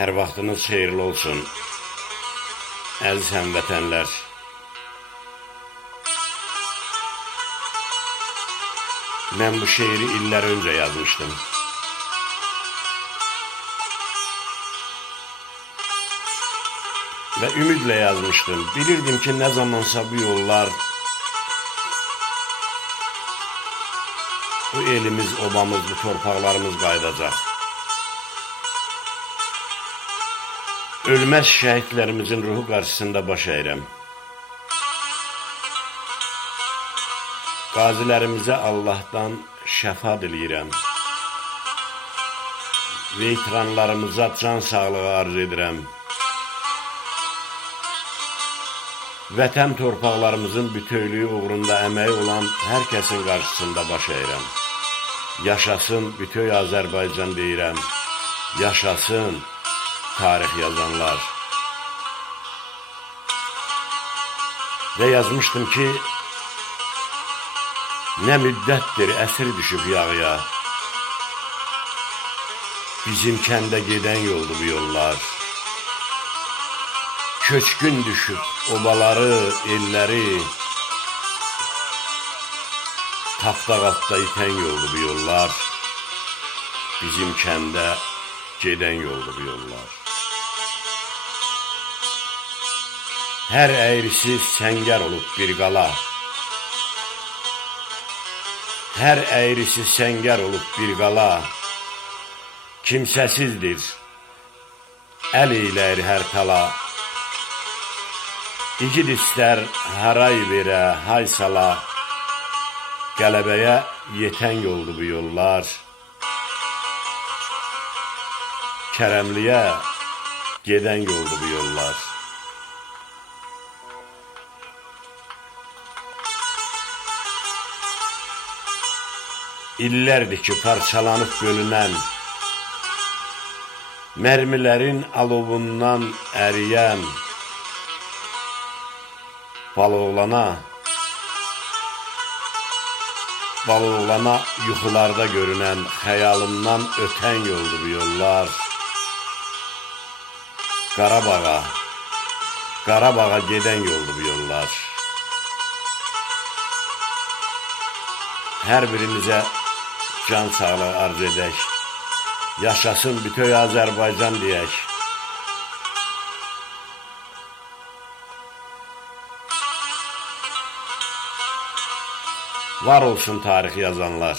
Hər vaxtınız xeyirli olsun, əziz həmvətənlər. Mən bu şeiri illər öncə yazmışdım. Və ümidlə yazmışdım. Bilirdim ki, nə zamansa bu yollar, bu elimiz, obamız, bu torpaqlarımız qayıdacaq. Ölməz şəhidlərimizin ruhu qarşısında baş əyirəm. Qazilərimizə Allahdan şəfa diləyirəm. Veteranlarımıza can sağlığı arzu edirəm. Vətən torpaqlarımızın bütövlüyü uğrunda əməyi olan hər kəsin qarşısında baş əyirəm. Yaşasın bütöv Azərbaycan deyirəm. Yaşasın tarix yazanlar. Və yazmışdım ki, nə müddətdir əsir düşüb yağıya. Bizim kəndə gedən yoldu bu yollar. Köçkün düşüb obaları, elləri, tapda-qatda itən yoldu bu yollar. Bizim kəndə gedən yoldu bu yollar. Hər əyrisi səngər olub bir qala. Hər əyrisi səngər olub bir qala. Kimsəsizdir, əl eyləyir hər tala. İgid istər haray verə, hay sala. Qələbəyə yetən yoldu bu yollar. Kərəmliyə gedən yoldu bu yollar. İllərdir ki, parçalanıb bölünən, mərmilərin alovundan əriyən, Baloğlana yuxularda görünən, xəyalımdan ötən yoldu bu yollar. Qarabağa gedən yoldu bu yollar. Hər birinizə can sağlığı arzu edək. Yaşasın bütöv Azərbaycan deyək. Var olsun tarix yazanlar.